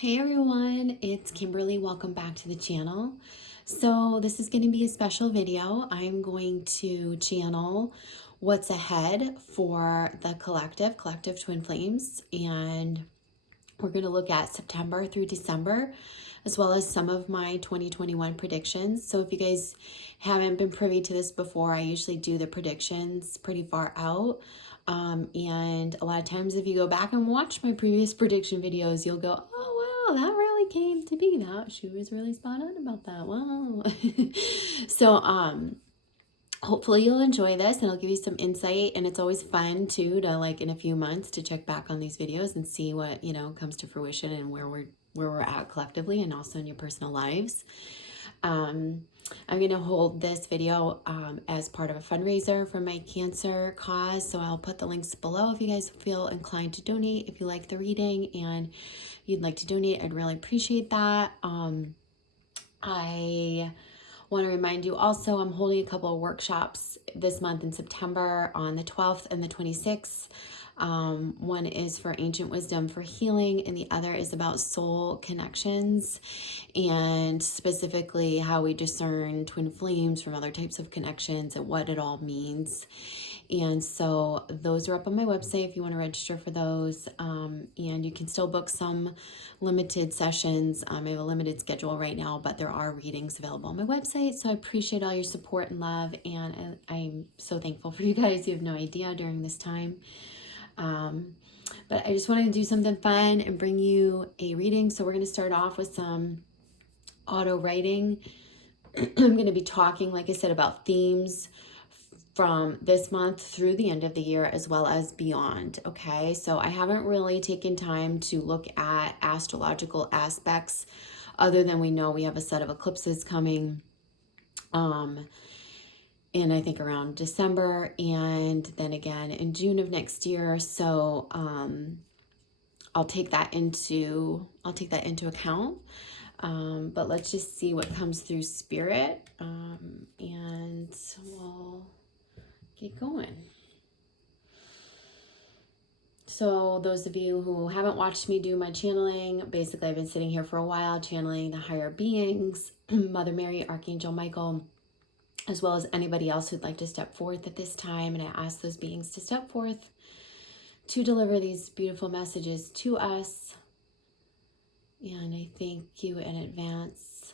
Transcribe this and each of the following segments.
Hey everyone, it's Kimberly. Welcome back to the channel. So this is going to be a special video. I'm going to channel what's ahead for the collective Twin Flames, and we're going to look at September through December, as well as some of my 2021 predictions. So if you guys haven't been privy to this before, I usually do the predictions pretty far out. And a lot of times if you go back and watch my previous prediction videos, you'll go, oh wow, that really came to be. That she was really spot on about that. Wow. So hopefully you'll enjoy this and I'll give you some insight, and it's always fun too to, like, in a few months, to check back on these videos and see what, you know, comes to fruition and where we're at collectively and also in your personal lives. I'm going to hold this video as part of a fundraiser for my cancer cause, so I'll put the links below if you guys feel inclined to donate. If you like the reading and you'd like to donate, I'd really appreciate that. I want to remind you also, I'm holding a couple of workshops this month in September on the 12th and the 26th. One is for ancient wisdom for healing, and the other is about soul connections, and specifically how we discern twin flames from other types of connections and what it all means. And so those are up on my website if you want to register for those. And you can still book some limited sessions. I have a limited schedule right now, but there are readings available on my website. So I appreciate all your support and love, and I'm so thankful for you guys. You have no idea during this time. But I just wanted to do something fun and bring you a reading. So we're going to start off with some auto writing. I'm going to be talking, like I said, about themes from this month through the end of the year, as well as beyond. Okay, so I haven't really taken time to look at astrological aspects, other than we know we have a set of eclipses coming in, I think, around December, and then again in June of next year. So I'll take that into account. But let's just see what comes through spirit, and we'll get going. So those of you who haven't watched me do my channeling, basically I've been sitting here for a while channeling the higher beings, Mother Mary, Archangel Michael, as well as anybody else who'd like to step forth at this time. And I ask those beings to step forth to deliver these beautiful messages to us. And I thank you in advance.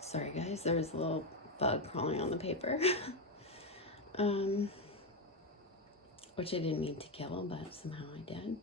Sorry guys, there was a little bug crawling on the paper. Which I didn't mean to kill, but somehow I did.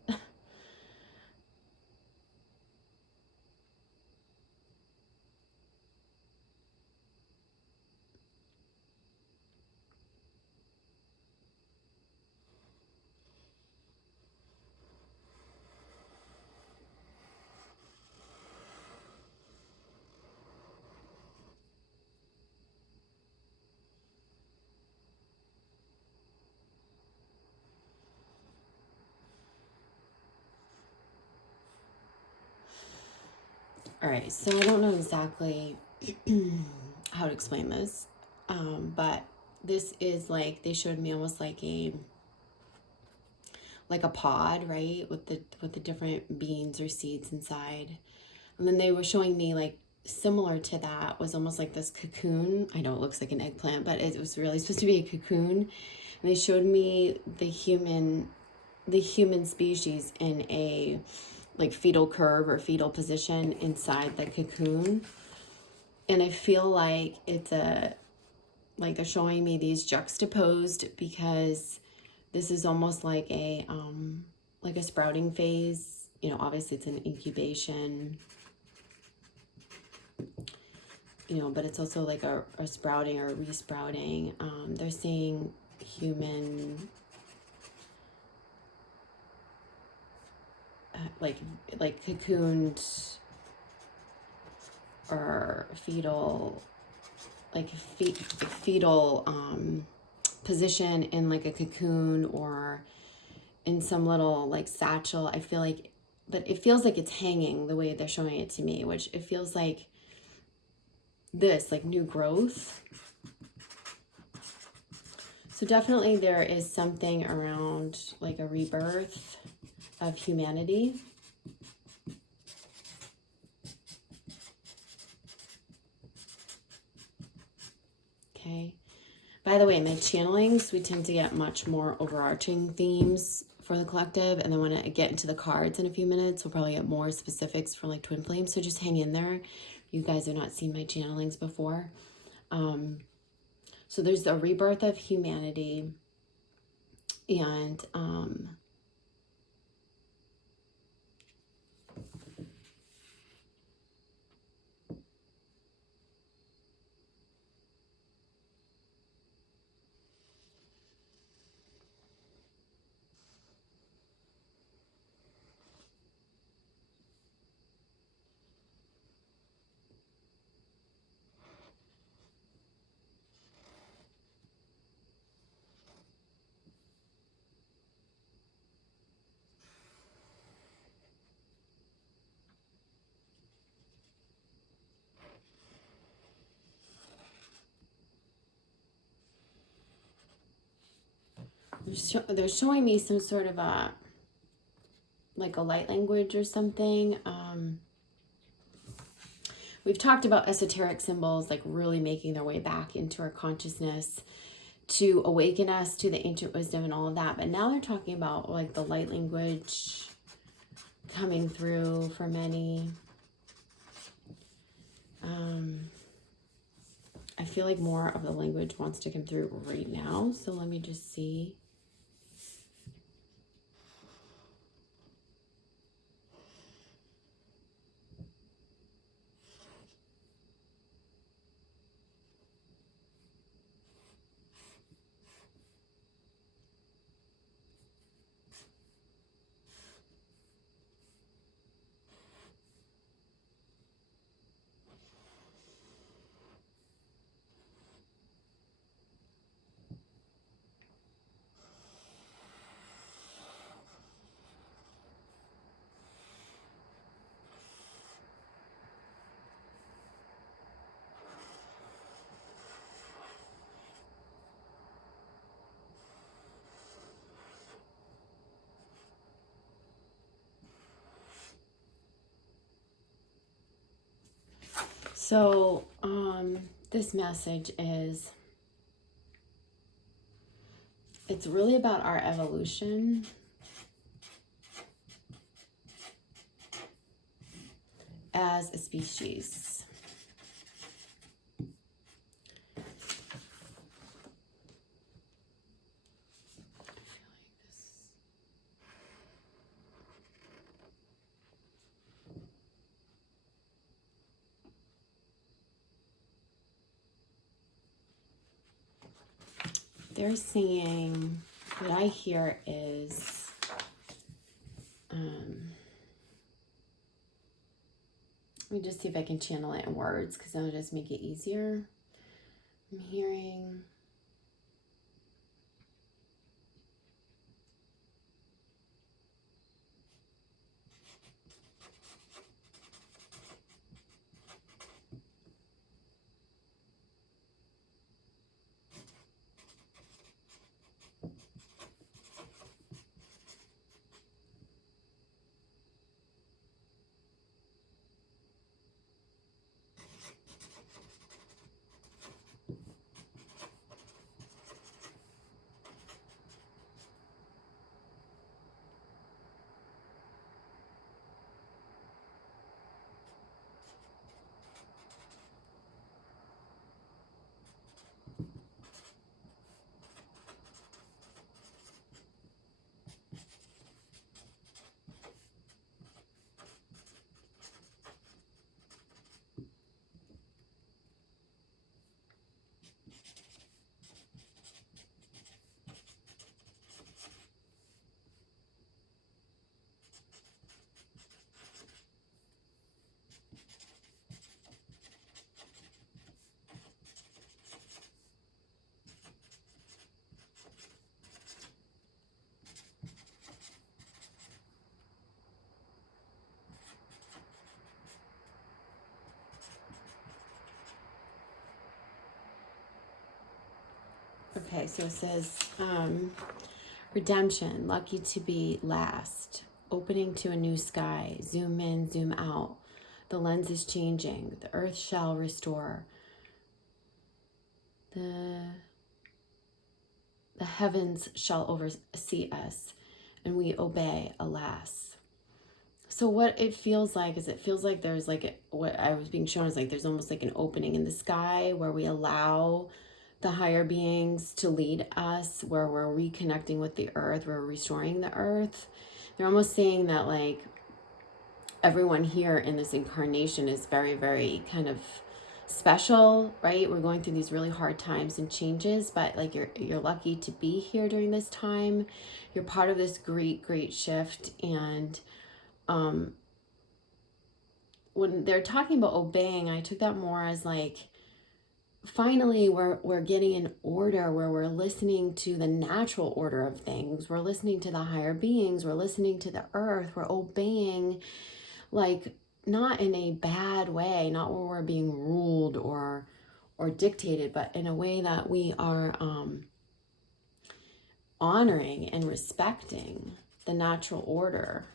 All right, so I don't know exactly how to explain this, but this is like, they showed me almost like a pod, right, with the different beans or seeds inside, and then they were showing me, like, similar to that was almost like this cocoon. I know it looks like an eggplant, but it was really supposed to be a cocoon. And they showed me the human species in a, like, fetal curve or fetal position inside the cocoon. And I feel like it's like they're showing me these juxtaposed, because this is almost like a sprouting phase. You know, obviously it's an incubation, you know, but it's also like a sprouting or a resprouting. They're saying human like cocooned or fetal, like fetal position in like a cocoon or in some little like satchel. I feel like, but it feels like it's hanging the way they're showing it to me, which it feels like this, like new growth. So definitely there is something around like a rebirth of humanity. Okay. By the way, my channelings, we tend to get much more overarching themes for the collective. And then when I get into the cards in a few minutes, we'll probably get more specifics for like twin flames. So just hang in there. You guys have not seen my channelings before. So there's a rebirth of humanity. And they're showing me some sort of a, like a light language or something. We've talked about esoteric symbols like really making their way back into our consciousness to awaken us to the ancient wisdom and all of that. But now they're talking about like the light language coming through for many. I feel like more of the language wants to come through right now. So let me just see. So, this message is, it's really about our evolution as a species. They're saying, what I hear is, let me just see if I can channel it in words because that'll just make it easier. I'm hearing, Okay, so it says redemption, lucky to be last, opening to a new sky, zoom in, zoom out. The lens is changing. The earth shall restore. The heavens shall oversee us, and we obey, alas. So what it feels like is it feels like there's like what I was being shown is like there's almost like an opening in the sky where we allow the higher beings to lead us, where we're reconnecting with the earth, we're restoring the earth. They're almost saying that like everyone here in this incarnation is very, very kind of special, right? We're going through these really hard times and changes, but like you're lucky to be here during this time. You're part of this great shift. And when they're talking about obeying, I took that more as like finally we're getting an order where we're listening to the natural order of things. We're listening to the higher beings, we're listening to the earth, we're obeying, like not in a bad way, not where we're being ruled or dictated, but in a way that we are honoring and respecting the natural order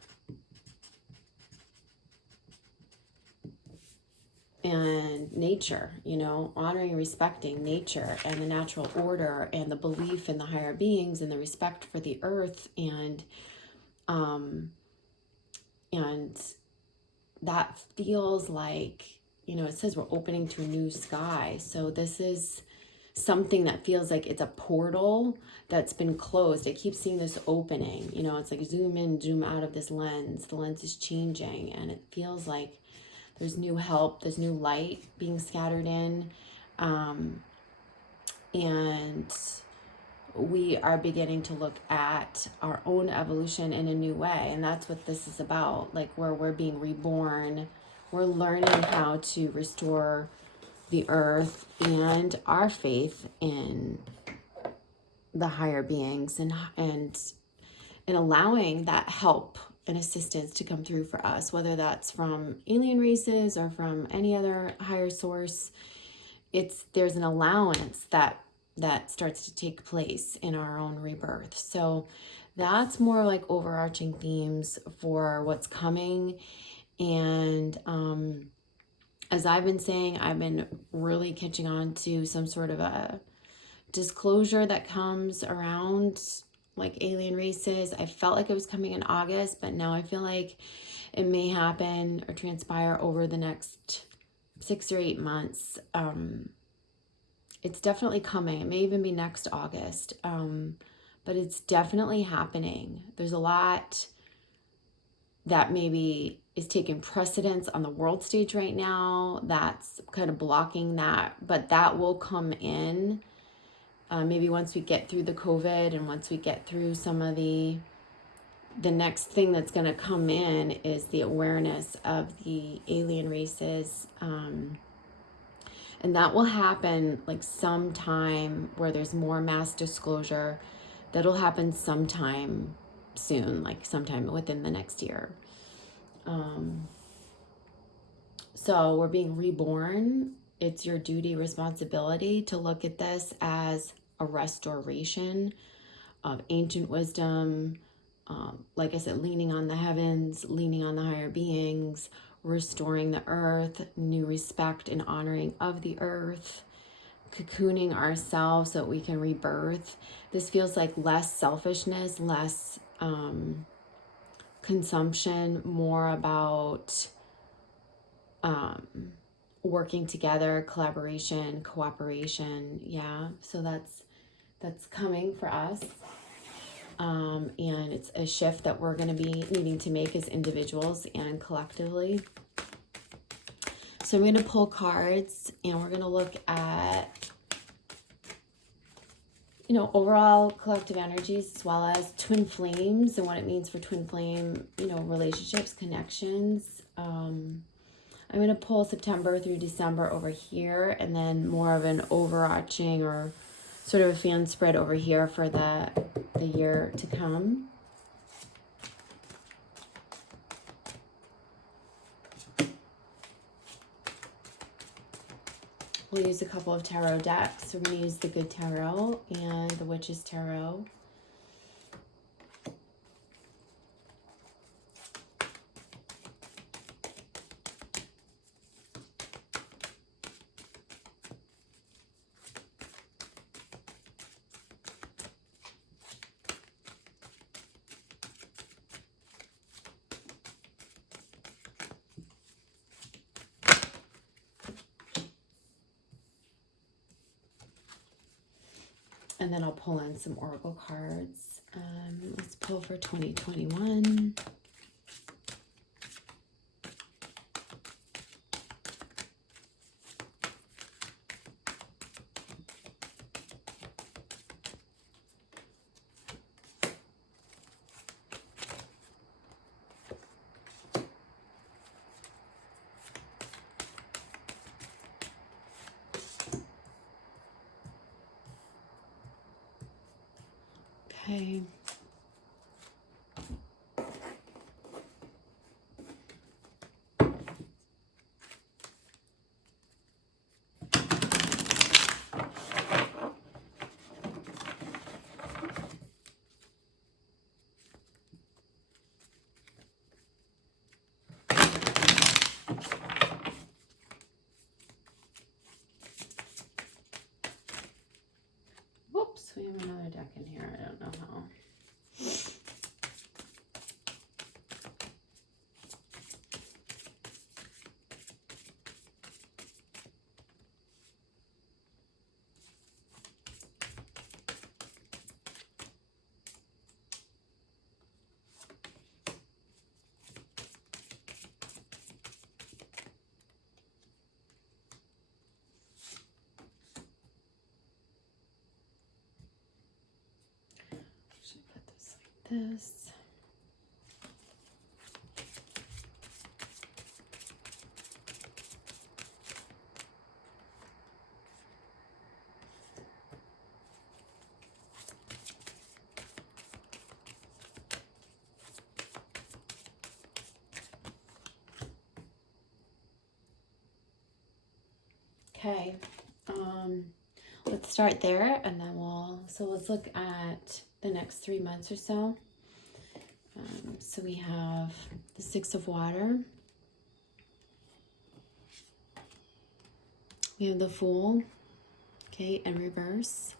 and nature, you know, honoring and respecting nature and the natural order and the belief in the higher beings and the respect for the earth. And that feels like, you know, it says we're opening to a new sky. So this is something that feels like it's a portal that's been closed. I keep seeing this opening, you know, it's like zoom in, zoom out of this lens. The lens is changing and it feels like there's new help, there's new light being scattered in. And we are beginning to look at our own evolution in a new way. And that's what this is about, like where we're being reborn. We're learning how to restore the earth and our faith in the higher beings and allowing that help and assistance to come through for us, whether that's from alien races or from any other higher source. There's an allowance that starts to take place in our own rebirth. So that's more like overarching themes for what's coming. And as I've been saying, I've been really catching on to some sort of a disclosure that comes around like alien races. I felt like it was coming in August, but now I feel like it may happen or transpire over the next 6 or 8 months. It's definitely coming. It may even be next August, but it's definitely happening. There's a lot that maybe is taking precedence on the world stage right now that's kind of blocking that, but that will come in. Maybe once we get through the COVID and once we get through some of the next thing that's going to come in is the awareness of the alien races. And that will happen like sometime where there's more mass disclosure. That'll happen sometime soon, like sometime within the next year. So we're being reborn. It's your duty, responsibility to look at this as a restoration of ancient wisdom. Like I said, leaning on the heavens, leaning on the higher beings, restoring the earth, new respect and honoring of the earth, cocooning ourselves so that we can rebirth. This feels like less selfishness, less consumption, more about working together, collaboration, cooperation. Yeah, so that's coming for us. And it's a shift that we're going to be needing to make as individuals and collectively. So I'm going to pull cards and we're going to look at, you know, overall collective energies as well as twin flames and what it means for twin flame, you know, relationships, connections. I'm going to pull September through December over here and then more of an overarching or sort of a fan spread over here for the year to come. we'll use a couple of tarot decks. We're going to use the Good Tarot and the Witch's Tarot. And then I'll pull in some oracle cards. Let's pull for 2021. Okay. Whoops, we have another deck in here. I don't know how. This. Okay, let's start there, and then let's look at the next 3 months or so. So we have the Six of Water. We have the Fool, okay, in reverse.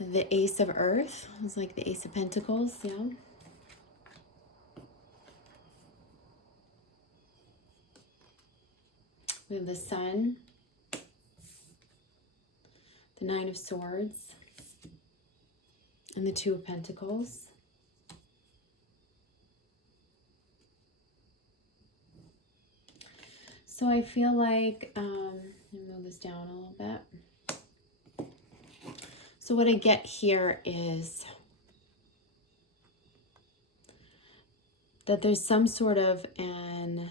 The Ace of Earth, it's like the Ace of Pentacles, yeah. We have the Sun, the Nine of Swords, and the Two of Pentacles. So I feel like, let me move this down a little bit. So what I get here is that there's some sort of a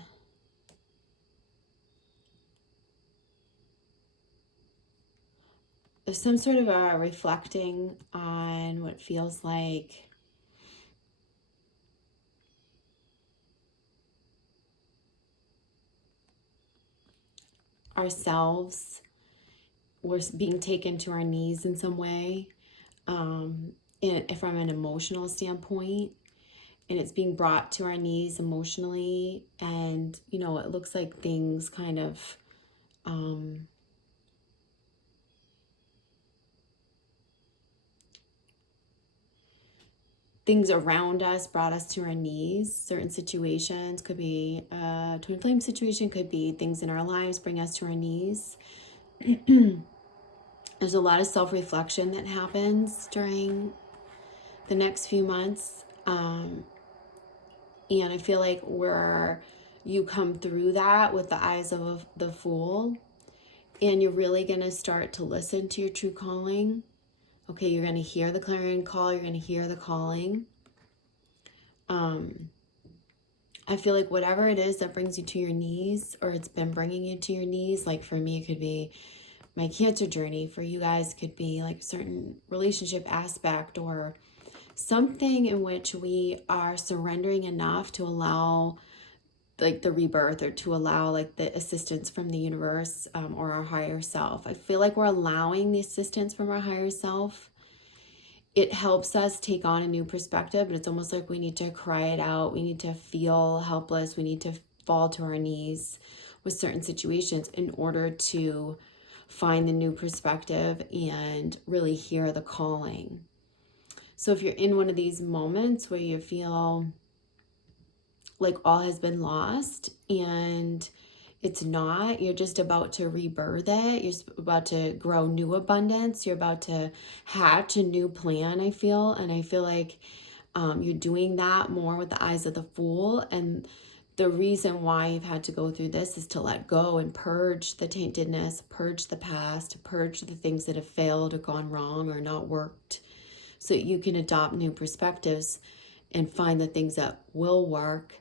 reflecting on what feels like ourselves. We're being taken to our knees in some way, from an emotional standpoint, and it's being brought to our knees emotionally, and you know, it looks like things kind of things around us brought us to our knees. Certain situations, could be a twin flame situation, could be things in our lives bring us to our knees. There's a lot of self-reflection that happens during the next few months. And I feel like you come through that with the eyes of the Fool, and you're really going to start to listen to your true calling. Okay, you're going to hear the clarion call. You're going to hear the calling. I feel like whatever it is that brings you to your knees, or it's been bringing you to your knees, like for me, it could be my cancer journey. For you guys, could be like a certain relationship aspect, or something in which we are surrendering enough to allow like the rebirth, or to allow like the assistance from the universe, or our higher self. I feel like we're allowing the assistance from our higher self. It helps us take on a new perspective, but it's almost like we need to cry it out. We need to feel helpless. We need to fall to our knees with certain situations in order to find the new perspective and really hear the calling. So if you're in one of these moments where you feel like all has been lost and it's not, you're just about to rebirth it, you're about to grow new abundance, you're about to hatch a new plan, I feel. And I feel like you're doing that more with the eyes of the Fool. And the reason why you've had to go through this is to let go and purge the taintedness, purge the past, purge the things that have failed or gone wrong or not worked, so that you can adopt new perspectives and find the things that will work,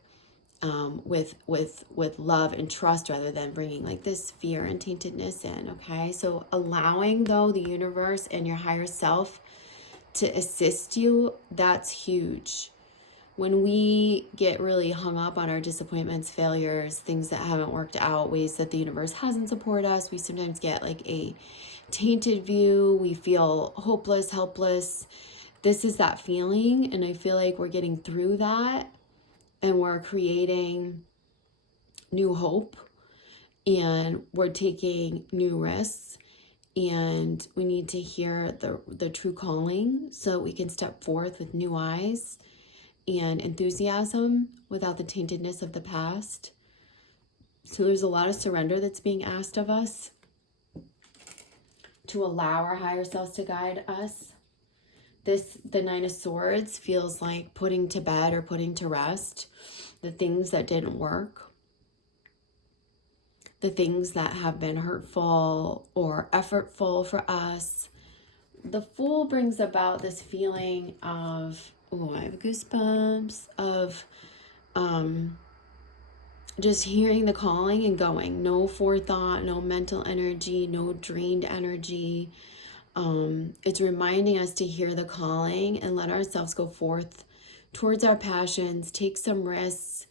with love and trust, rather than bringing like this fear and taintedness in. Okay, so allowing though the universe and your higher self to assist you, that's huge. When we get really hung up on our disappointments, failures, things that haven't worked out, ways that the universe hasn't supported us, we sometimes get like a tainted view. We feel hopeless, helpless. This is that feeling, and I feel like we're getting through that, and we're creating new hope, and we're taking new risks, and we need to hear the true calling so we can step forth with new eyes and enthusiasm without the taintedness of the past. So there's a lot of surrender that's being asked of us, to allow our higher selves to guide us. The Nine of Swords feels like putting to bed or putting to rest the things that didn't work, the things that have been hurtful or effortful for us. The Fool brings about this feeling of, oh, I have goosebumps, of just hearing the calling and going. No forethought, no mental energy, no drained energy. It's reminding us to hear the calling and let ourselves go forth towards our passions, take some risks,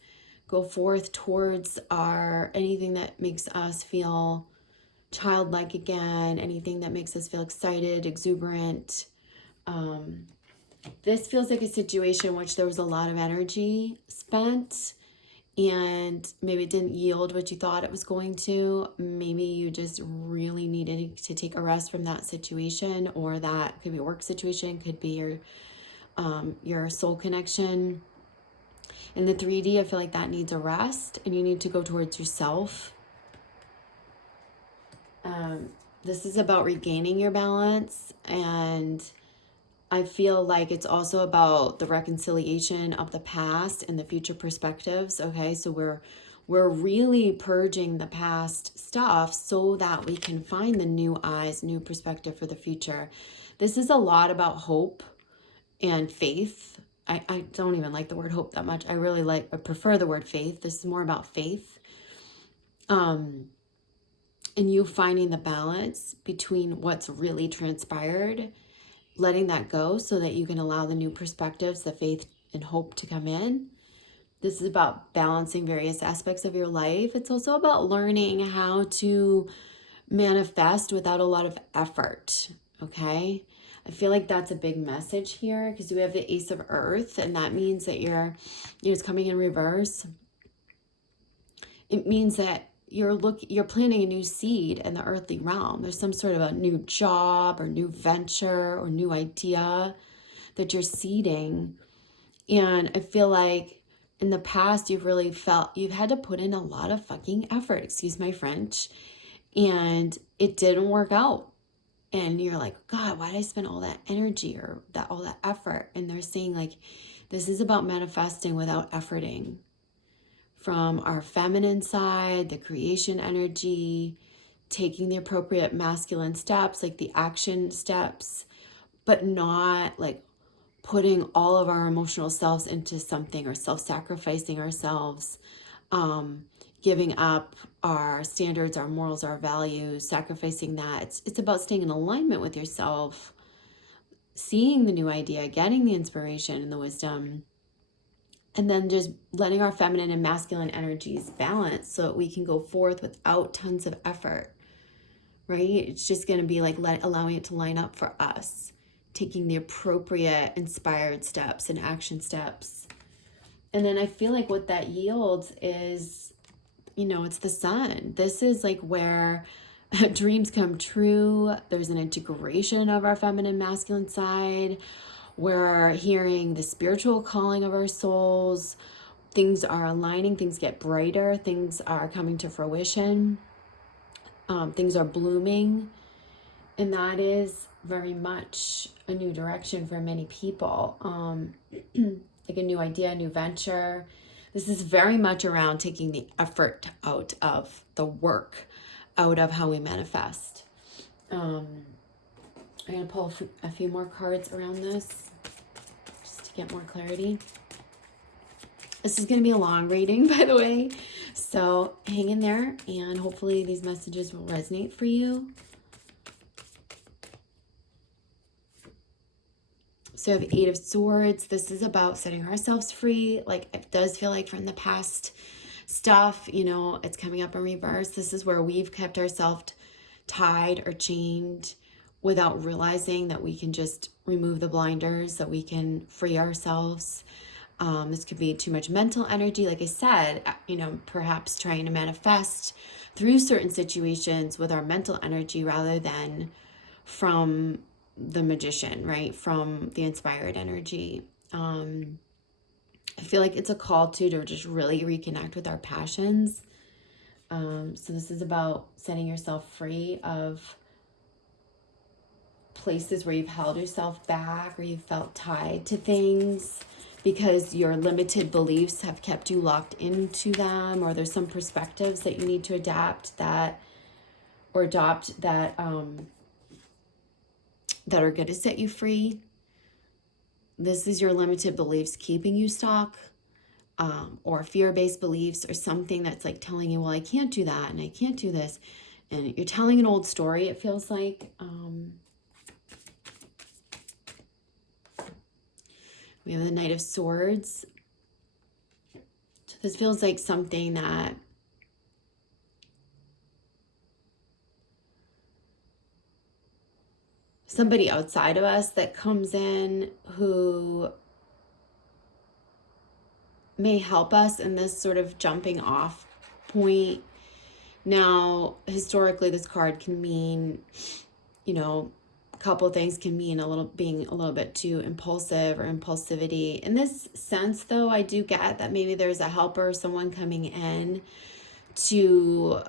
go forth towards anything that makes us feel childlike again, anything that makes us feel excited, exuberant. This feels like a situation in which there was a lot of energy spent, and maybe it didn't yield what you thought it was going to. Maybe you just really needed to take a rest from that situation, or that could be a work situation, could be your soul connection. In the 3D, I feel like that needs a rest, and you need to go towards yourself. This is about regaining your balance, and I feel like it's also about the reconciliation of the past and the future perspectives. Okay, so we're really purging the past stuff so that we can find the new eyes, new perspective for the future. This is a lot about hope and faith. I don't even like the word hope that much. I prefer the word faith. This is more about faith. And you finding the balance between what's really transpired, letting that go so that you can allow the new perspectives, the faith and hope to come in. This is about balancing various aspects of your life. It's also about learning how to manifest without a lot of effort, okay? I feel like that's a big message here, because we have the Ace of Earth, and that means that it's coming in reverse. It means that you're planting a new seed in the earthly realm. There's some sort of a new job or new venture or new idea that you're seeding. And I feel like in the past, you've really felt you've had to put in a lot of fucking effort, excuse my French, and it didn't work out. And you're like, God, why did I spend all that energy or all that effort? And they're saying like, this is about manifesting without efforting. From our feminine side, the creation energy, taking the appropriate masculine steps, like the action steps, but not like putting all of our emotional selves into something, or self-sacrificing ourselves, giving up our standards, our morals, our values, sacrificing that. It's about staying in alignment with yourself, seeing the new idea, getting the inspiration and the wisdom, And then just letting our feminine and masculine energies balance so that we can go forth without tons of effort, right? It's just going to be like allowing it to line up for us, taking the appropriate inspired steps and action steps. And then I feel like what that yields is, you know, it's the sun. This is like where dreams come true. There's an integration of our feminine masculine side. We're hearing the spiritual calling of our souls. Things are aligning, things get brighter, things are coming to fruition, things are blooming. And that is very much a new direction for many people, like a new idea, a new venture. This is very much around taking the effort out of the work, out of how we manifest. I'm going to pull a few more cards around this just to get more clarity. This is going to be a long reading, by the way, so hang in there, and hopefully these messages will resonate for you. So you have Eight of Swords. This is about setting ourselves free. Like, it does feel like from the past stuff, you know, it's coming up in reverse. This is where we've kept ourselves tied or chained without realizing that we can just remove the blinders, that we can free ourselves. This could be too much mental energy. Like I said, you know, perhaps trying to manifest through certain situations with our mental energy rather than from the magician, right? From the inspired energy. I feel like it's a call to just really reconnect with our passions. So this is about setting yourself free of places where you've held yourself back or you felt tied to things because your limited beliefs have kept you locked into them, or there's some perspectives that you need to adopt that are going to set you free. This is your limited beliefs keeping you stuck, or fear-based beliefs, or something that's like telling you, well, I can't do that and I can't do this. And you're telling an old story, it feels like. We have the Knight of Swords. So this feels like something that somebody outside of us that comes in who may help us in this sort of jumping off point. Now, historically, this card can mean, you know, a couple of things. Can mean being a little bit too impulsive or impulsivity. In this sense, though, I do get that maybe there's a helper, someone coming in to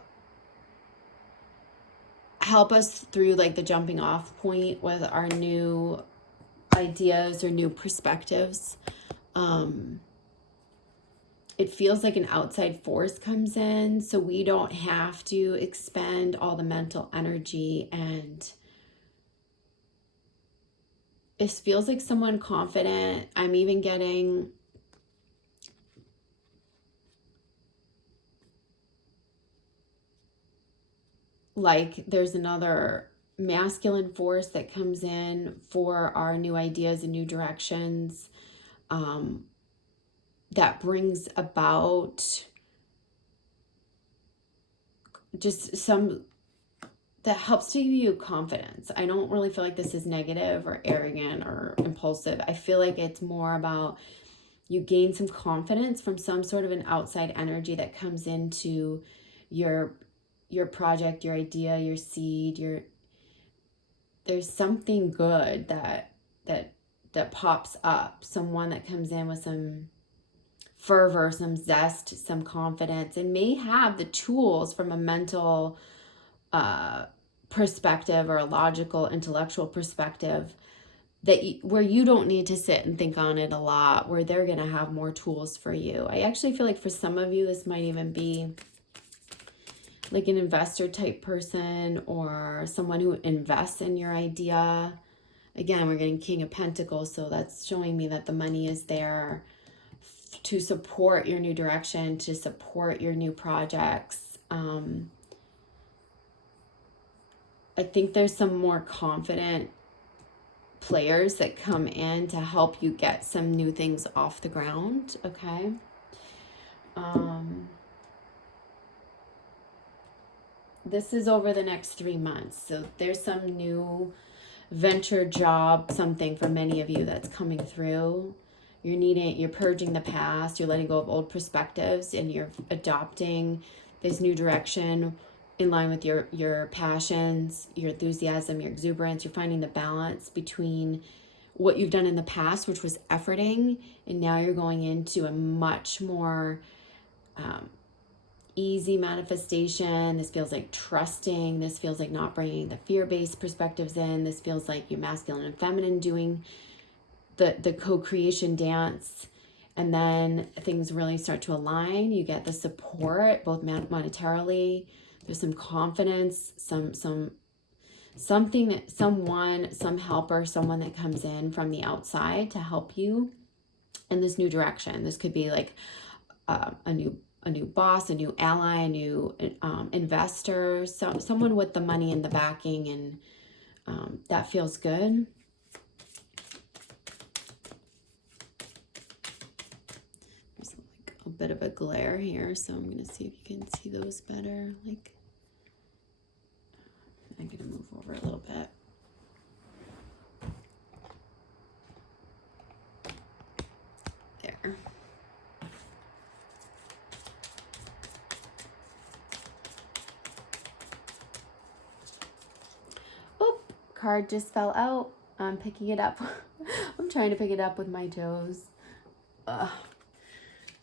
help us through like the jumping off point with our new ideas or new perspectives. It feels like an outside force comes in, so we don't have to expend all the mental energy, and it feels like someone confident. I'm even getting like there's another masculine force that comes in for our new ideas and new directions, that brings about just that helps to give you confidence. I don't really feel like this is negative or arrogant or impulsive. I feel like it's more about you gain some confidence from some sort of an outside energy that comes into your project, your idea, your seed, there's something good that pops up. Someone that comes in with some fervor, some zest, some confidence, and may have the tools from a mental perspective or a logical, intellectual perspective where you don't need to sit and think on it a lot, where they're going to have more tools for you. I actually feel like for some of you, this might even be like an investor type person or someone who invests in your idea. Again, we're getting King of Pentacles, so that's showing me that the money is there to support your new direction, to support your new projects. I think there's some more confident players that come in to help you get some new things off the ground, okay? This is over the next 3 months. So there's some new venture, job, something for many of you that's coming through. You're purging the past, you're letting go of old perspectives, and you're adopting this new direction in line with your passions, your enthusiasm, your exuberance. You're finding the balance between what you've done in the past, which was efforting, and now you're going into a much more easy manifestation. This feels like trusting. This feels like not bringing the fear-based perspectives in. This feels like you masculine and feminine doing the co-creation dance. And then things really start to align. You get the support, both monetarily. There's some confidence, some helper, someone that comes in from the outside to help you in this new direction. This could be like a new boss, a new ally, a new investor, someone with the money and the backing, and that feels good. There's like a bit of a glare here, so I'm going to see if you can see those better. Like, I'm going to move over a little bit. There. Card just fell out. I'm picking it up. I'm trying to pick it up with my toes.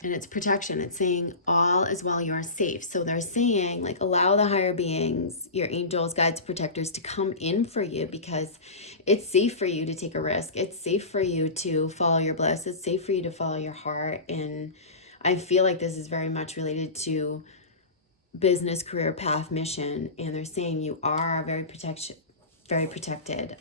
And it's protection. It's saying all is well, you are safe. So they're saying, like, allow the higher beings, your angels, guides, protectors to come in for you, because it's safe for you to take a risk. It's safe for you to follow your bliss. It's safe for you to follow your heart. And I feel like this is very much related to business, career, path, mission. And they're saying you are very protected.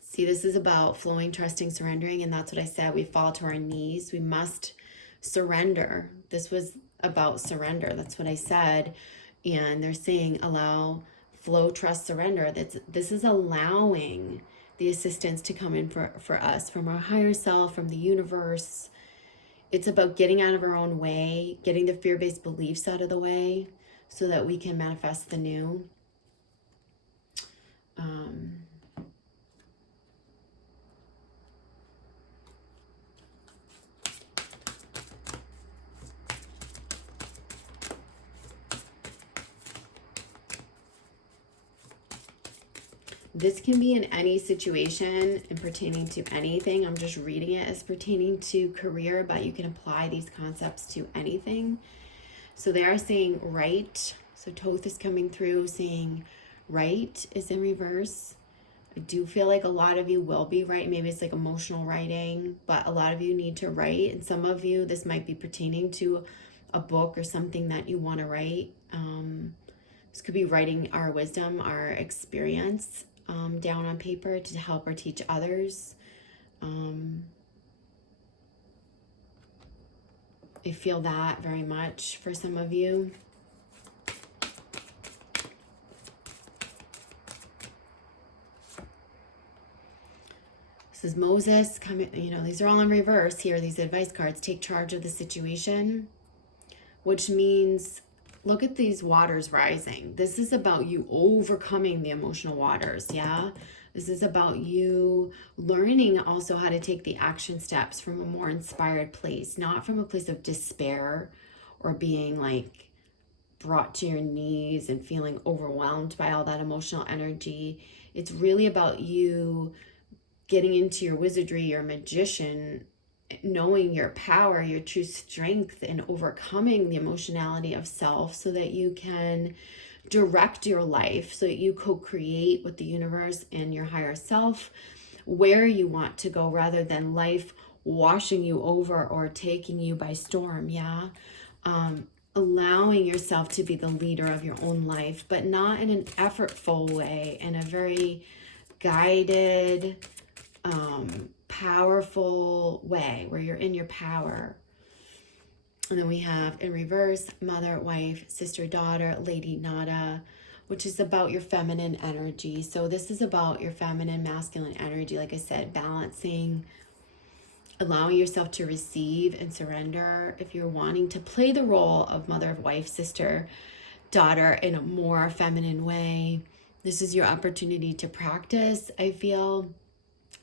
See, this is about flowing, trusting, surrendering, and that's what I said. We fall to our knees. We must surrender. This was about surrender. That's what I said. And they're saying allow, flow, trust, surrender. This is allowing the assistance to come in for us from our higher self, from the universe. It's about getting out of our own way, getting the fear-based beliefs out of the way so that we can manifest the new. This can be in any situation and pertaining to anything. I'm just reading it as pertaining to career, but you can apply these concepts to anything. So they are saying right. So Thoth is coming through saying right is in reverse. I do feel like a lot of you will be right. Maybe it's like emotional writing, but a lot of you need to write. And some of you, this might be pertaining to a book or something that you want to write. This could be writing our wisdom, our experience down on paper to help or teach others. I feel that very much for some of you. This is Moses coming, these are all in reverse here, these advice cards. Take charge of the situation, which means look at these waters rising. This is about you overcoming the emotional waters, yeah? This is about you learning also how to take the action steps from a more inspired place, not from a place of despair or being like brought to your knees and feeling overwhelmed by all that emotional energy. It's really about you getting into your wizardry, your magician, knowing your power, your true strength, and overcoming the emotionality of self so that you can direct your life, so that you co-create with the universe and your higher self where you want to go, rather than life washing you over or taking you by storm, yeah? Allowing yourself to be the leader of your own life, but not in an effortful way, in a very guided, powerful way where you're in your power. And then we have in reverse, mother, wife, sister, daughter, lady, nada, which is about your feminine energy. So this is about your feminine, masculine energy. Like I said, balancing, allowing yourself to receive and surrender. If you're wanting to play the role of mother, wife, sister, daughter in a more feminine way, this is your opportunity to practice. I feel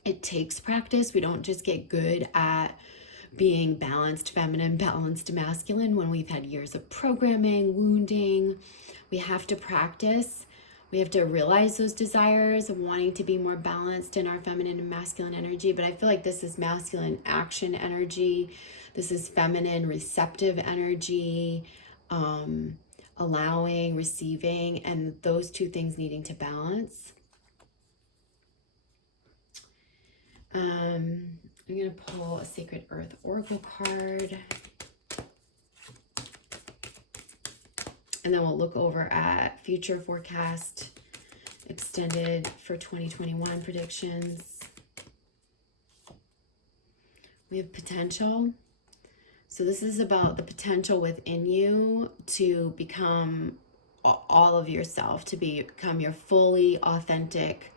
it takes practice. We don't just get good at being balanced feminine, balanced masculine when we've had years of programming, wounding. We have to practice. We have to realize those desires of wanting to be more balanced in our feminine and masculine energy. But I feel like this is masculine action energy. This is feminine receptive energy, allowing, receiving, and those two things needing to balance. I'm going to pull a Sacred Earth Oracle card. And then we'll look over at future forecast extended for 2021 predictions. We have potential. So this is about the potential within you to become all of yourself, to become your fully authentic,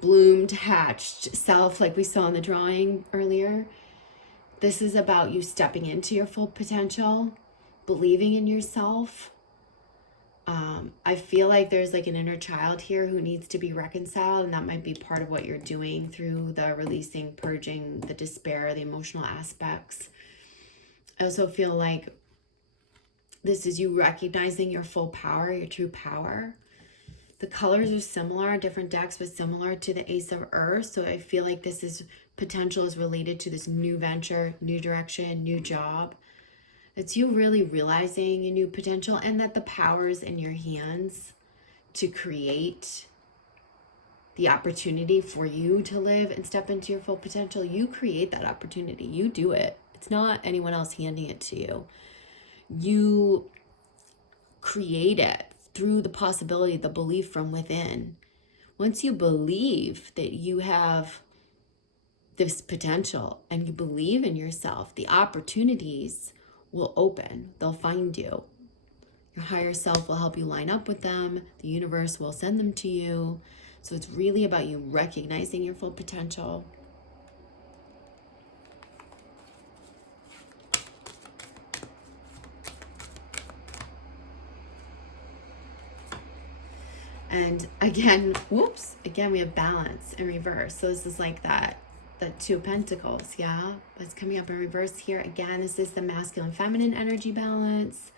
bloomed, hatched self, like we saw in the drawing earlier. This is about you stepping into your full potential, believing in yourself. I feel like there's like an inner child here who needs to be reconciled, and that might be part of what you're doing through the releasing, purging, the despair, the emotional aspects. I also feel like this is you recognizing your full power, your true power. The colors are similar, different decks, but similar to the Ace of Earth. So I feel like this is potential is related to this new venture, new direction, new job. It's you really realizing your new potential, and that the power is in your hands to create the opportunity for you to live and step into your full potential. You create that opportunity. You do it. It's not anyone else handing it to you. You create it through the possibility, the belief from within. Once you believe that you have this potential and you believe in yourself, the opportunities will open. They'll find you. Your higher self will help you line up with them. The universe will send them to you. So it's really about you recognizing your full potential. And again, again, we have balance in reverse. So this is like that Two of Pentacles, yeah? It's coming up in reverse here. Again, this is the masculine, feminine energy balance.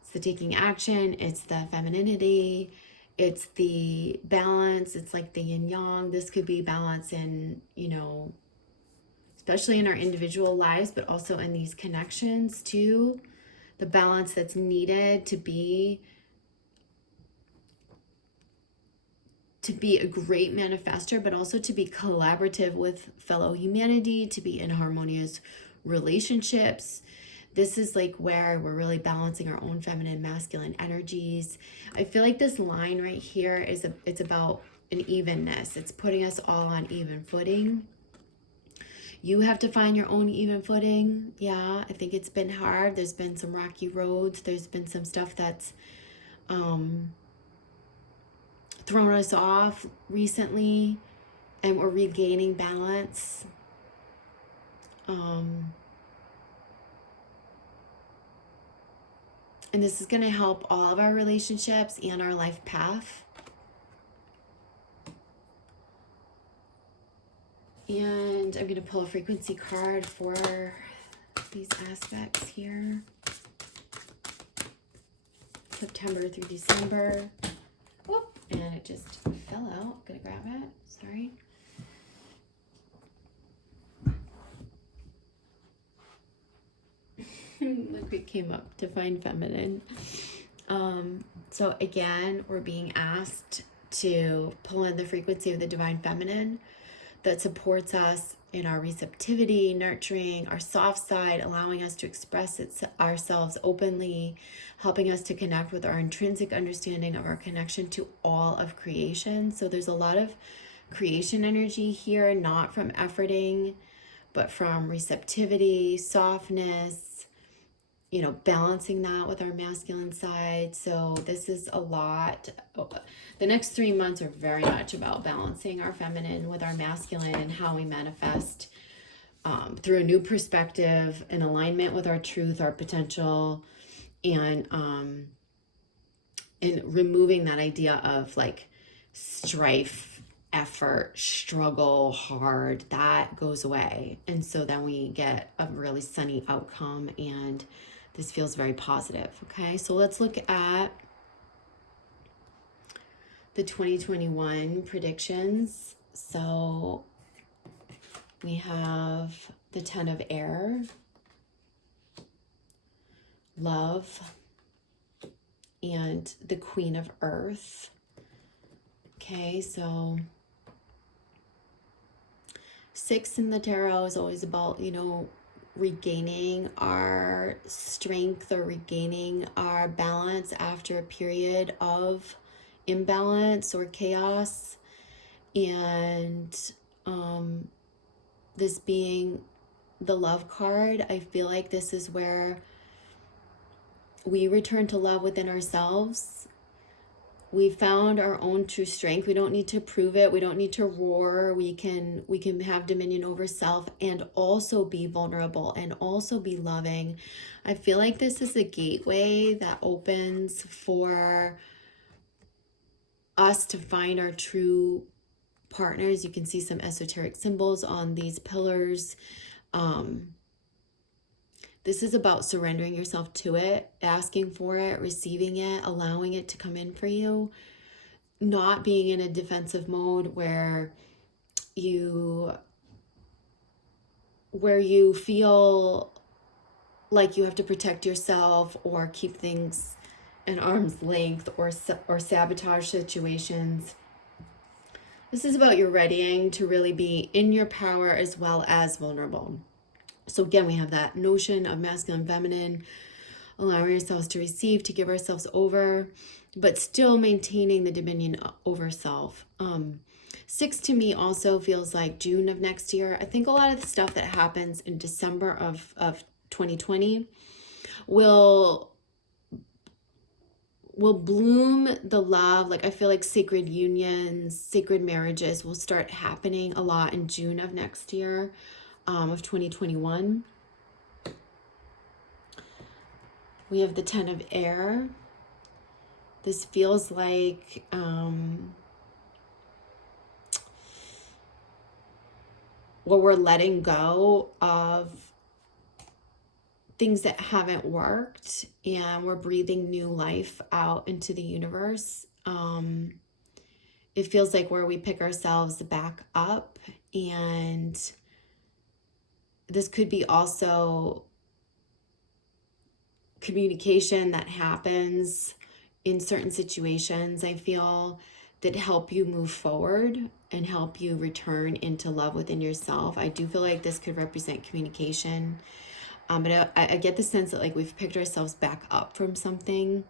It's the taking action. It's the femininity. It's the balance. It's like the yin yang. This could be balance in, especially in our individual lives, but also in these connections too. The balance that's needed to be a great manifester, but also to be collaborative with fellow humanity, to be in harmonious relationships. This is like where we're really balancing our own feminine, masculine energies. I feel like this line right here it's about an evenness. It's putting us all on even footing. You have to find your own even footing. Yeah, I think it's been hard. There's been some rocky roads. There's been some stuff that's thrown us off recently, and we're regaining balance. And this is going to help all of our relationships and our life path. And I'm going to pull a frequency card for these aspects here. September through December. And it just fell out. Gonna grab it. Sorry. Look, it came up. Divine Feminine. So again, we're being asked to pull in the frequency of the Divine Feminine that supports us in our receptivity, nurturing our soft side, allowing us to express ourselves openly, helping us to connect with our intrinsic understanding of our connection to all of creation. So there's a lot of creation energy here, not from efforting, but from receptivity, softness, balancing that with our masculine side. So this is a lot. The next 3 months are very much about balancing our feminine with our masculine and how we manifest through a new perspective, in alignment with our truth, our potential, and removing that idea of like strife, effort, struggle, hard. That goes away. And so then we get a really sunny outcome, and this feels very positive. Okay, so let's look at the 2021 predictions. So we have the 10 of air, love, and the Queen of Earth. Okay, so 6 in the tarot is always about, regaining our strength or regaining our balance after a period of imbalance or chaos. And this being the love card, I feel like this is where we return to love within ourselves. We found our own true strength. We don't need to prove it. We don't need to roar. We can have dominion over self and also be vulnerable and also be loving. I feel like this is a gateway that opens for us to find our true partners. You can see some esoteric symbols on these pillars. This is about surrendering yourself to it, asking for it, receiving it, allowing it to come in for you, not being in a defensive mode where you feel like you have to protect yourself or keep things at arm's length or sabotage situations. This is about your readying to really be in your power as well as vulnerable. So again, we have that notion of masculine, feminine, allowing ourselves to receive, to give ourselves over, but still maintaining the dominion over self. 6 to me also feels like June of next year. I think a lot of the stuff that happens in December of 2020 will bloom the love. Like I feel like sacred unions, sacred marriages will start happening a lot in June of next year. Of 2021. We have the 10 of air. This feels like we're letting go of things that haven't worked, and we're breathing new life out into the universe. It feels like where we pick ourselves back up, and this could be also communication that happens in certain situations, I feel, that help you move forward and help you return into love within yourself. I do feel like this could represent communication. But I get the sense that like we've picked ourselves back up from something,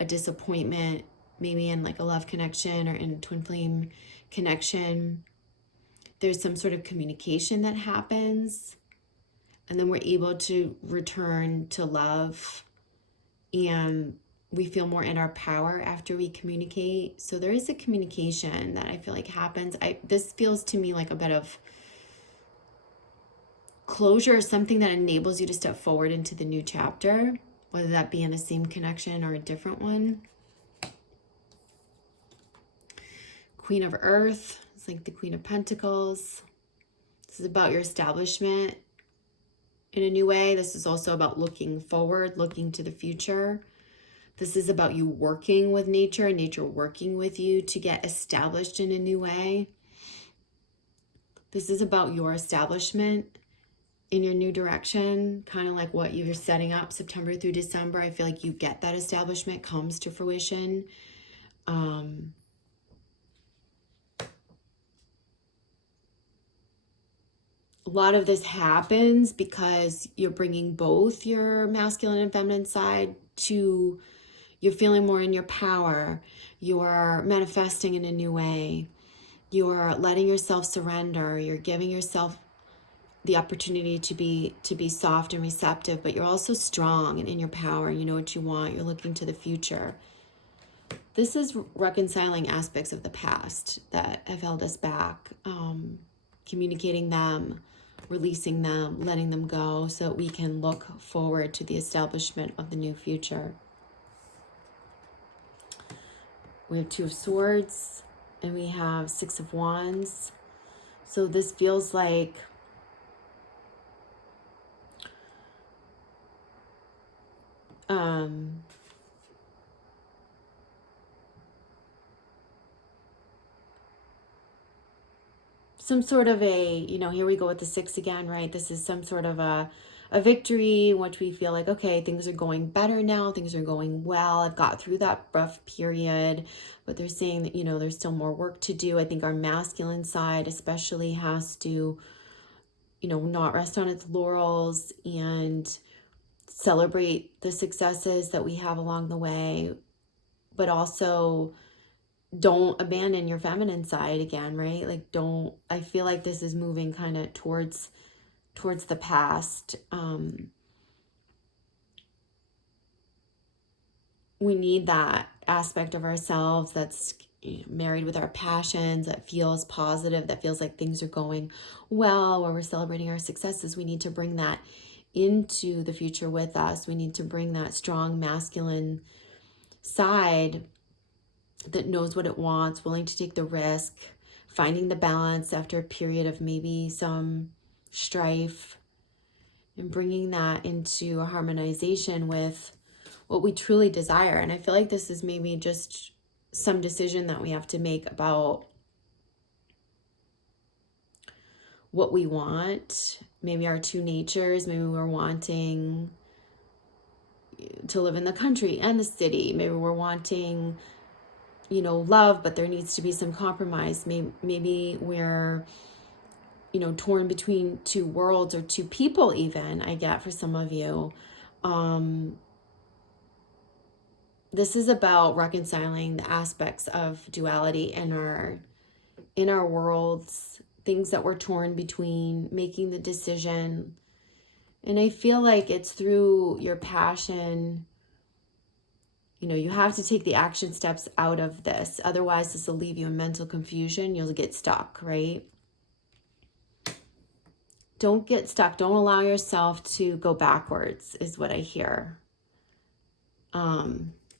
a disappointment, maybe in like a love connection or in a twin flame connection. There's some sort of communication that happens. And then we're able to return to love, and we feel more in our power after we communicate. So there is a communication that I feel like happens. This feels to me like a bit of closure, something that enables you to step forward into the new chapter, whether that be in the same connection or a different one. Queen of Earth, it's like the Queen of Pentacles. This is about your establishment in a new way. This is also about looking forward, looking to the future. This is about you working with nature and nature working with you to get established in a new way. This is about your establishment in your new direction, kind of like what you're setting up September through December. I feel like you get that establishment, comes to fruition. A lot of this happens because you're bringing both your masculine and feminine side to, you're feeling more in your power, you're manifesting in a new way, you're letting yourself surrender, you're giving yourself the opportunity to be soft and receptive, but you're also strong and in your power. You know what you want. You're looking to the future. This is reconciling aspects of the past that have held us back, communicating them, releasing them, letting them go so that we can look forward to the establishment of the new future. We have Two of Swords and we have Six of Wands. So this feels like some sort of a, here we go with the six again, right? This is some sort of a victory in which we feel like, okay, things are going better now. Things are going well. I've got through that rough period, but they're saying that, there's still more work to do. I think our masculine side especially has to, not rest on its laurels and celebrate the successes that we have along the way, but also don't abandon your feminine side again, right? Like I feel like this is moving kind of towards the past. We need that aspect of ourselves that's married with our passions, that feels positive, that feels like things are going well, where we're celebrating our successes. We need to bring that into the future with us. We need to bring that strong masculine side that knows what it wants, willing to take the risk, finding the balance after a period of maybe some strife, and bringing that into a harmonization with what we truly desire. And I feel like this is maybe just some decision that we have to make about what we want, maybe our two natures. Maybe we're wanting to live in the country and the city. Maybe we're wanting love, but there needs to be some compromise. Maybe we're, torn between two worlds or two people even, I get for some of you. This is about reconciling the aspects of duality in our worlds, things that we're torn between, making the decision. And I feel like it's through your passion. You have to take the action steps out of this. Otherwise, this will leave you in mental confusion. You'll get stuck, right? Don't get stuck. Don't allow yourself to go backwards, is what I hear.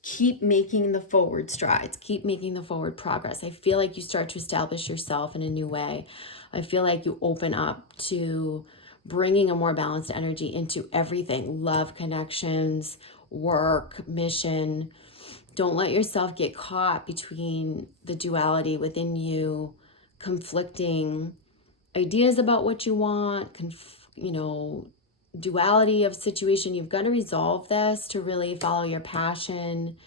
Keep making the forward strides. Keep making the forward progress. I feel like you start to establish yourself in a new way. I feel like you open up to bringing a more balanced energy into everything. Love, connections, work, mission. Don't let yourself get caught between the duality within you, conflicting ideas about what you want, duality of situation. You've got to resolve this to really follow your passion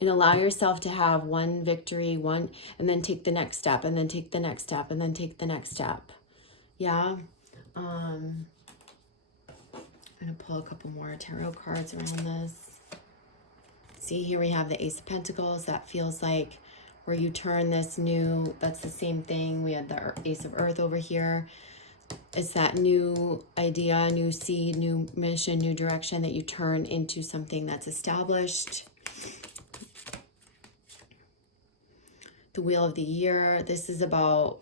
and allow yourself to have one victory, and then take the next step, and then take the next step, and then take the next step. Yeah. I'm going to pull a couple more tarot cards around this. See, here we have the Ace of Pentacles. That feels like where you turn this new, that's the same thing. We had the Ace of Earth over here. It's that new idea, new seed, new mission, new direction that you turn into something that's established. The Wheel of the Year. This is about,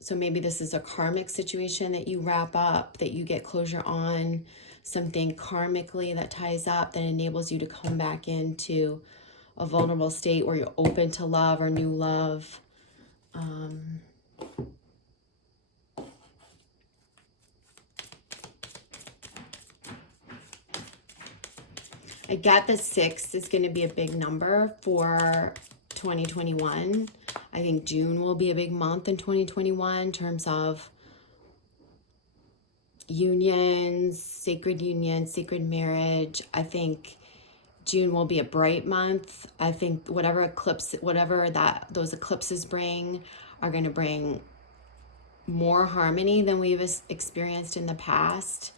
so maybe this is a karmic situation that you wrap up, that you get closure on, something karmically that ties up, that enables you to come back into a vulnerable state where you're open to love or new love. I got the 6 is going to be a big number for 2021. I think June will be a big month in 2021 in terms of unions, sacred marriage. I think June will be a bright month. I think whatever those eclipses bring are going to bring more harmony than we've experienced in the past.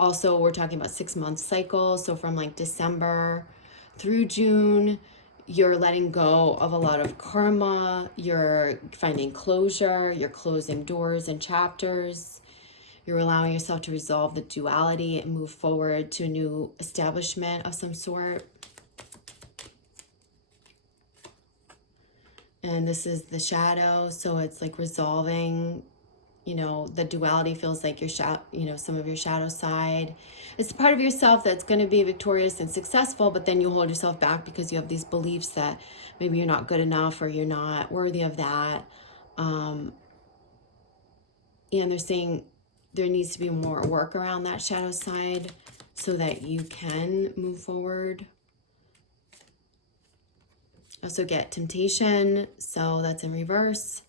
Also, we're talking about 6-month cycles. So from like December through June, You're letting go of a lot of karma. You're finding closure. You're closing doors and chapters. You're allowing yourself to resolve the duality and move forward to a new establishment of some sort. And this is the shadow, so it's like resolving, you know, the duality feels like your shadow, you know, some of your shadow side. It's part of yourself that's going to be victorious and successful, but then you hold yourself back because you have these beliefs that maybe you're not good enough or you're not worthy of that. And they're saying there needs to be more work around that shadow side so that you can move forward. Also get temptation, so that's in reverse.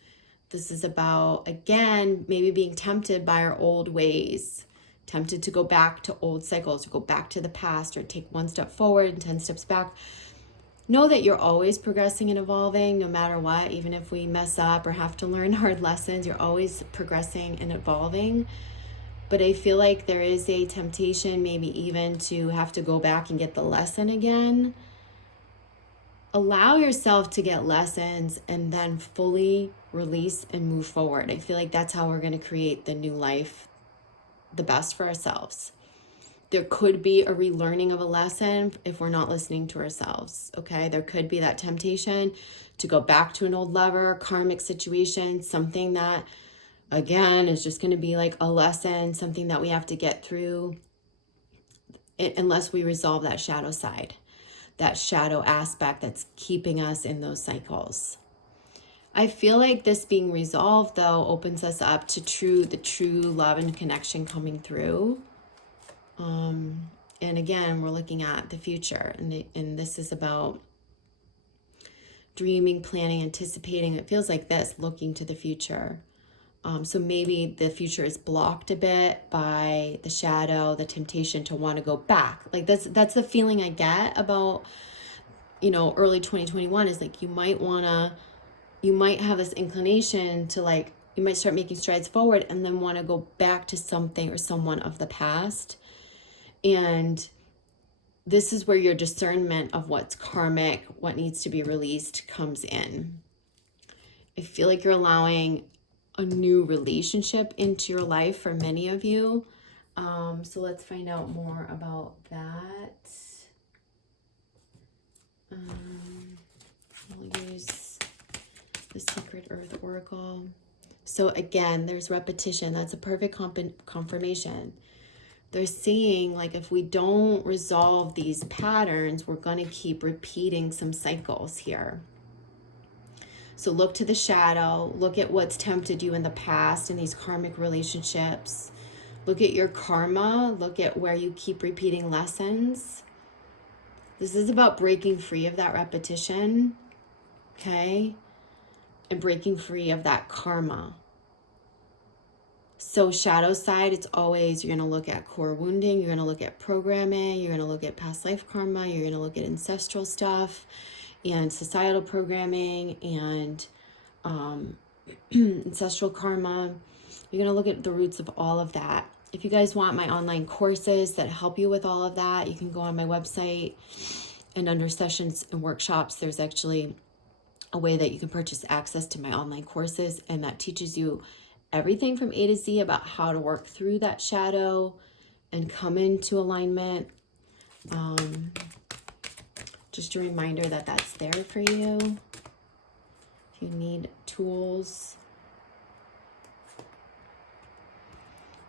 This is about, again, maybe being tempted by our old ways, tempted to go back to old cycles, or go back to the past, or take one step forward and 10 steps back. Know that you're always progressing and evolving no matter what, even if we mess up or have to learn hard lessons, you're always progressing and evolving. But I feel like there is a temptation maybe even to have to go back and get the lesson again. Allow yourself to get lessons and then fully release and move forward. I feel like that's how we're going to create the new life, the best for ourselves. There could be a relearning of a lesson if we're not listening to ourselves, okay? There could be that temptation to go back to an old lover, karmic situation, something that, again, is just going to be like a lesson, something that we have to get through unless we resolve that shadow side, that shadow aspect that's keeping us in those cycles. I feel like this being resolved, though, opens us up to the true love and connection coming through. And again, we're looking at the future, and this is about dreaming, planning, anticipating. It feels like this, looking to the future. So maybe the future is blocked a bit by the shadow, the temptation to want to go back. Like that's the feeling I get about, you know, early 2021 is like you might have this inclination to like, you might start making strides forward and then want to go back to something or someone of the past. And this is where your discernment of what's karmic, what needs to be released comes in. I feel like you're allowing a new relationship into your life for many of you. So let's find out more about that. We'll use the Secret Earth Oracle. So again, there's repetition. That's a perfect confirmation. They're saying, like, if we don't resolve these patterns, we're going to keep repeating some cycles here. So look to the shadow. Look at what's tempted you in the past in these karmic relationships. Look at your karma. Look at where you keep repeating lessons. This is about breaking free of that repetition, okay? And breaking free of that karma. So shadow side, it's always, you're going to look at core wounding, you're going to look at programming, you're going to look at past life karma, you're going to look at ancestral stuff and societal programming and ancestral karma. You're going to look at the roots of all of that. If you guys want my online courses that help you with all of that, you can go on my website, and under sessions and workshops, there's actually a way that you can purchase access to my online courses, and that teaches you everything from A to Z about how to work through that shadow and come into alignment. Just a reminder that that's there for you if you need tools.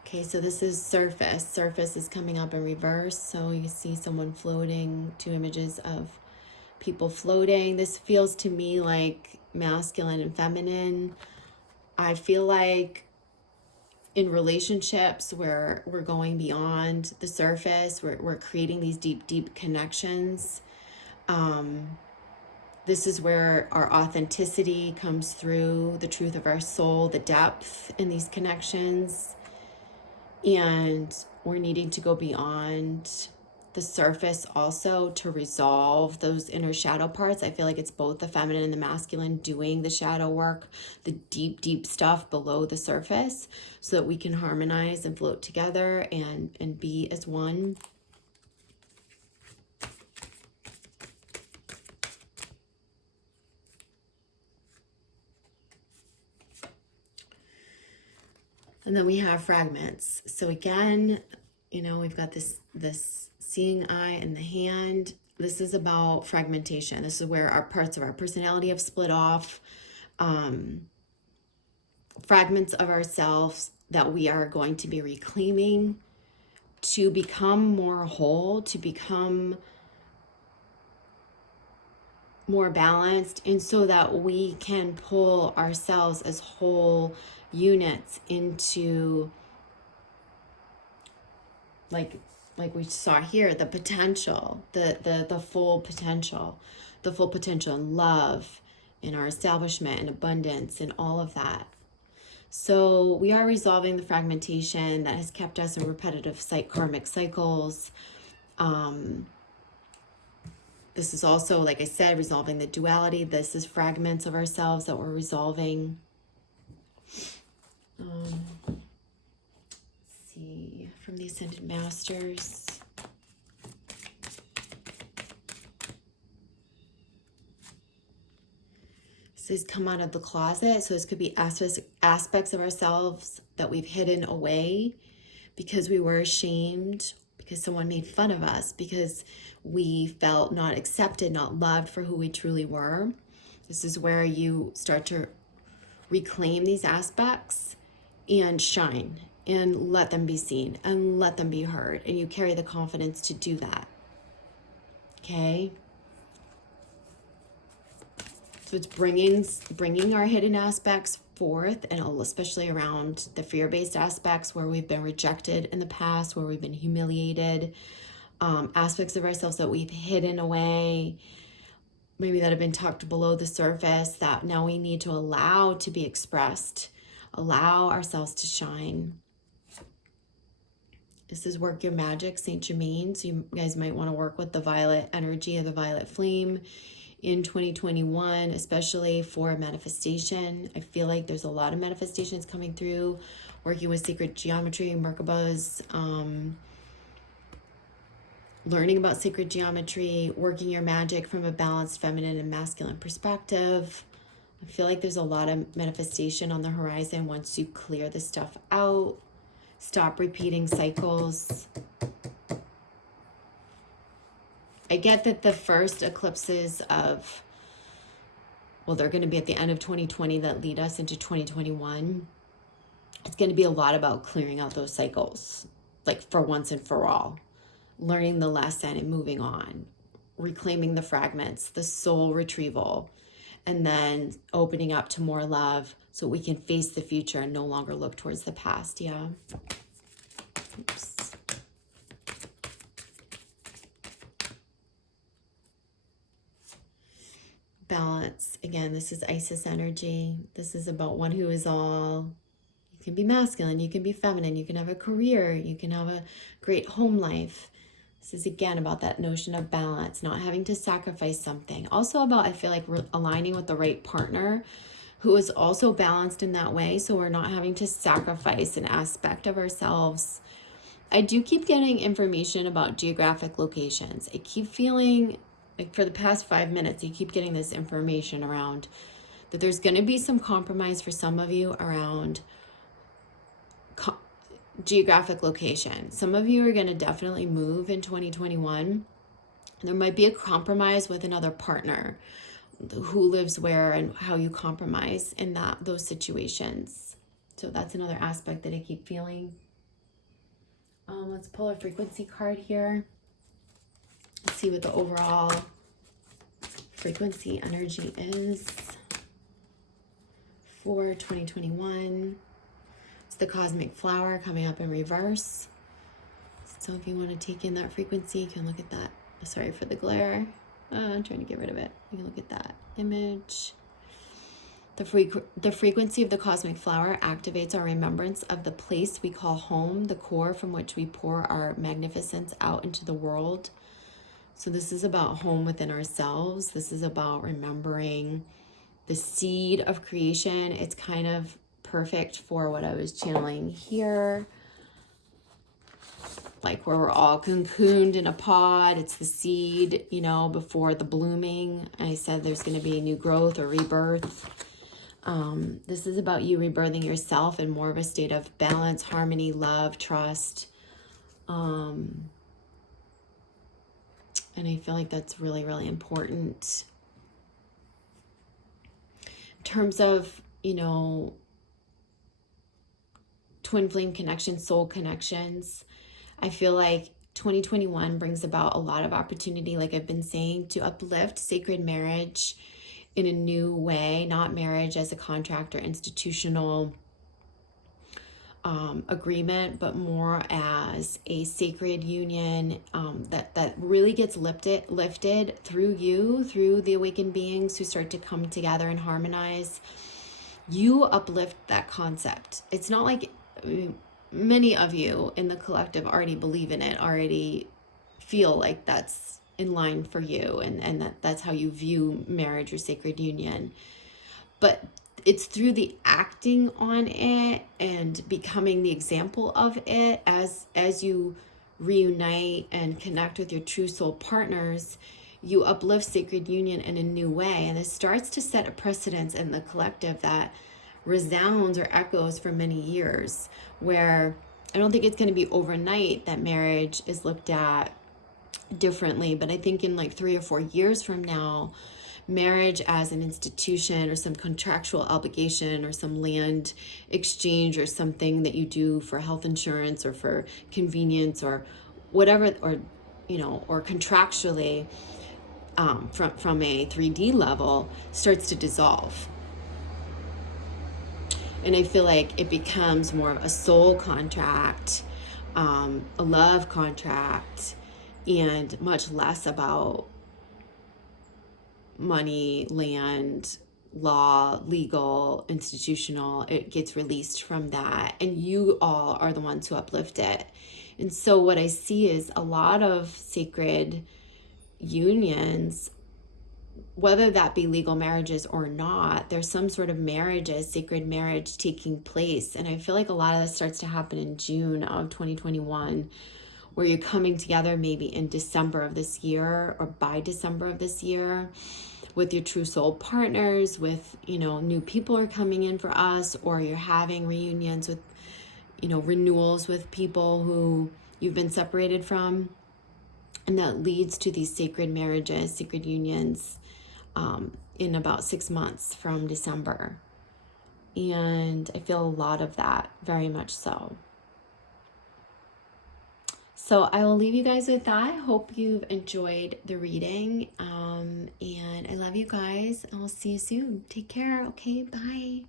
Okay, so this is surface. Surface is coming up in reverse. So you see someone floating, 2 images of people floating. This feels to me like masculine and feminine. I feel like in relationships where we're going beyond the surface, we're creating these deep, deep connections. This is where our authenticity comes through, the truth of our soul, the depth in these connections. And we're needing to go beyond the surface also to resolve those inner shadow parts. I feel like it's both the feminine and the masculine doing the shadow work, the deep, deep stuff below the surface, so that we can harmonize and float together and be as one. And then we have fragments. So again, you know, we've got this seeing eye and the hand. This is about fragmentation. This is where our parts of our personality have split off. Fragments of ourselves that we are going to be reclaiming to become more whole, to become more balanced, and so that we can pull ourselves as whole units into like we saw here, the potential, the full potential, the full potential in love, in our establishment and abundance and all of that. So we are resolving the fragmentation that has kept us in repetitive karmic cycles. This is also, like I said, resolving the duality. This is fragments of ourselves that we're resolving. Let's see, from the Ascended Masters. This is come out of the closet. So this could be aspects of ourselves that we've hidden away because we were ashamed, because someone made fun of us, because we felt not accepted, not loved for who we truly were. This is where you start to reclaim these aspects and shine and let them be seen and let them be heard. And you carry the confidence to do that. Okay? So it's bringing our hidden aspects forth, and especially around the fear-based aspects where we've been rejected in the past, where we've been humiliated, aspects of ourselves that we've hidden away, maybe that have been tucked below the surface, that now we need to allow to be expressed, allow ourselves to shine. This is Work Your Magic, Saint Germain. So you guys might want to work with the violet energy of the violet flame in 2021, especially for manifestation. I feel like there's a lot of manifestations coming through, working with sacred geometry, Merkabah's, learning about sacred geometry, working your magic from a balanced feminine and masculine perspective. I feel like there's a lot of manifestation on the horizon once you clear this stuff out, stop repeating cycles. I get that the first eclipses of, well, they're going to be at the end of 2020 that lead us into 2021. It's going to be a lot about clearing out those cycles, like for once and for all, learning the lesson and moving on, reclaiming the fragments, the soul retrieval, and then opening up to more love so we can face the future and no longer look towards the past. Yeah. Oops. Balance. Again, this is Isis energy. This is about one who is all. You can be masculine, you can be feminine, you can have a career, you can have a great home life. This is again about that notion of balance, not having to sacrifice something. Also about, I feel like we're aligning with the right partner who is also balanced in that way, so we're not having to sacrifice an aspect of ourselves. I do keep getting information about geographic locations. I keep feeling like for the past 5 minutes, you keep getting this information around that there's going to be some compromise for some of you around geographic location. Some of you are going to definitely move in 2021. There might be a compromise with another partner, who lives where and how you compromise in those situations. So that's another aspect that I keep feeling. Let's pull a frequency card here. Let's see what the overall frequency energy is for 2021. It's the cosmic flower coming up in reverse. So if you want to take in that frequency, you can look at that. Sorry for the glare. I'm trying to get rid of it. You can look at that image. The frequency of the cosmic flower activates our remembrance of the place we call home, the core from which we pour our magnificence out into the world. So this is about home within ourselves. This is about remembering the seed of creation. It's kind of perfect for what I was channeling here. Like where we're all cocooned in a pod. It's the seed, you know, before the blooming. I said there's going to be new growth or rebirth. This is about you rebirthing yourself in more of a state of balance, harmony, love, trust. And I feel like that's really, really important. In terms of, you know, twin flame connections, soul connections, I feel like 2021 brings about a lot of opportunity, like I've been saying, to uplift sacred marriage in a new way, not marriage as a contract or institutional agreement, but more as a sacred union that really gets lifted through you, through the awakened beings who start to come together and harmonize. You uplift that concept. It's not like many of you in the collective already believe in it, already feel like that's in line for you, and that's how you view marriage or sacred union. But it's through the acting on it and becoming the example of it as you reunite and connect with your true soul partners, you uplift sacred union in a new way. And it starts to set a precedence in the collective that resounds or echoes for many years, where I don't think it's going to be overnight that marriage is looked at differently, but I think in like 3 or 4 years from now, marriage as an institution or some contractual obligation or some land exchange or something that you do for health insurance or for convenience or whatever, or you know, or contractually from a 3D level, starts to dissolve. And I feel like it becomes more of a soul contract, a love contract, and much less about money, land, law, legal, institutional. It gets released from that, and you all are the ones who uplift it. And so what I see is a lot of sacred unions, whether that be legal marriages or not, there's some sort of marriages, sacred marriage taking place. And I feel like a lot of this starts to happen in June of 2021, where you're coming together maybe in December of this year or by December of this year with your true soul partners, with, you know, new people are coming in for us, or you're having reunions with, you know, renewals with people who you've been separated from. And that leads to these sacred marriages, sacred unions in about 6 months from December. And I feel a lot of that, very much so. So I will leave you guys with that. I hope you've enjoyed the reading. And I love you guys. And I'll see you soon. Take care. Okay, bye.